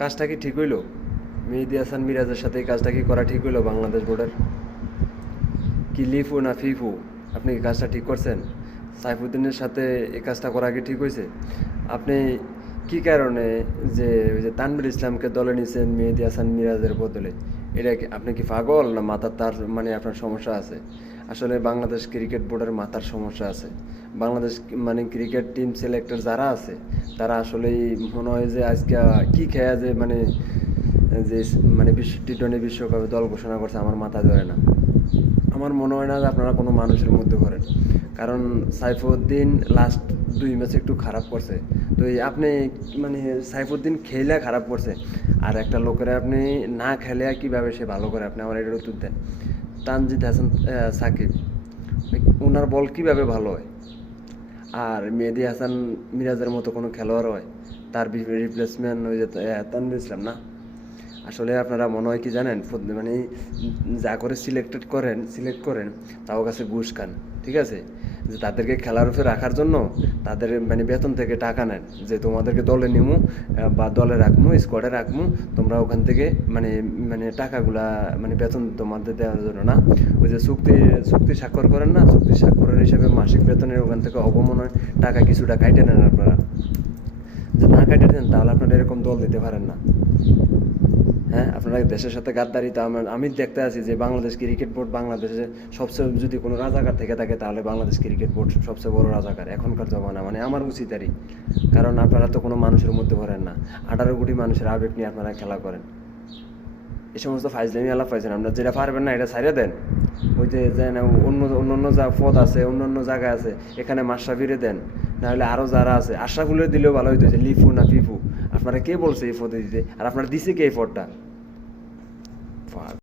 কাজটা কি ঠিক হইলো? মেহেদী হাসান মিরাজের সাথে এই কাজটা কি করা ঠিক হইলো বাংলাদেশ বোর্ডের? কি লিফু না ফিফু? আপনি কি কাজটা ঠিক করছেন? সাইফুদ্দিনের সাথে এই কাজটা করা কি ঠিক হয়েছে? আপনি কি কারণে যে ওই যে তানভীর ইসলামকে দলে নিছেন মেহেদী হাসান মিরাজের বদলে? এটা কি আপনি কি পাগল না মাথার তার মানে আপনার সমস্যা আছে? আসলে বাংলাদেশ ক্রিকেট বোর্ডের মাথার সমস্যা আছে। বাংলাদেশ মানে ক্রিকেট টিম সিলেক্টর যারা আছে তারা আসলেই মনে হয় যে আজকে কি খেয়া যে মানে যে মানে টি-টোয়েন্টি বিশ্বকাপে দল ঘোষণা করছে আমার মাথা ধরে না। আমার মনে হয় না যে আপনারা কোনো মানুষের মধ্যে করেন, কারণ সাইফুদ্দিন লাস্ট 2 ম্যাচ একটু খারাপ করছে। তো এই আপনি মানে সাইফুদ্দিন খেলে খারাপ করছে, আর একটা লোকের আপনি না খেলে কীভাবে সে ভালো করে, আপনি আমার এটার উত্তর দেন। তানজিদ হাসান সাকিব, ওনার বল কীভাবে ভালো হয়? আর মেহেদী হাসান মিরাজের মতো কোনো খেলোয়াড় হয়? তার রিপ্লেসমেন্ট ওই যে তানভীর ইসলাম না। আসলে আপনারা মনে হয় কি জানেন, মানে যা করে সিলেক্ট করেন তাও কাছে ঘুষ খান, ঠিক আছে? যে তাদেরকে খেলার উপরে রাখার জন্য তাদের মানে বেতন থেকে টাকা নেন, যে তোমাদেরকে দলে নিমু বা দলে রাখবো, স্কোয়াডে রাখবো, তোমরা ওখান থেকে মানে মানে টাকাগুলা মানে বেতন তোমাদের দেওয়ার জন্য না। ওই যে চুক্তি স্বাক্ষর করেন না, চুক্তি স্বাক্ষরের হিসেবে মাসিক বেতনের ওখান থেকে অবমনে টাকা কিছুটা কাটে নেন আপনারা। যে না কাটে নেন তাহলে আপনারা এরকম দল দিতে পারেন না। হ্যাঁ, আপনারা দেশের সাথে গাদ্দারি, তা আমি দেখতে আছি যে বাংলাদেশ ক্রিকেট বোর্ড বাংলাদেশে সবচেয়ে যদি কোনো রাজাকার থেকে থাকে তাহলে বাংলাদেশ ক্রিকেট বোর্ড সবচেয়ে বড় রাজাকার এখনকার জমানা, মানে আমার উচিতারই। কারণ আপনারা তো কোনো মানুষের মধ্যে পড়েন না, 18 কোটি মানুষের আবেগ নিয়ে আপনারা খেলা করেন। এই সমস্ত ফাইজলামি আলাপ পাইছেন, আপনারা যেটা পারবেন না এটা ছাড়িয়ে দেন। ওই যে অন্য যা পদ আছে, অন্য জায়গায় আছে, এখানে মাশরাফিরে দেন, নাহলে আরও যারা আছে আশরাফুলের দিলেও ভালো হইতো, যে লিফু না ফিফু। আপনারা কে বলছে এই পদে দিতে, আর আপনারা দিছে কে এই পদটা?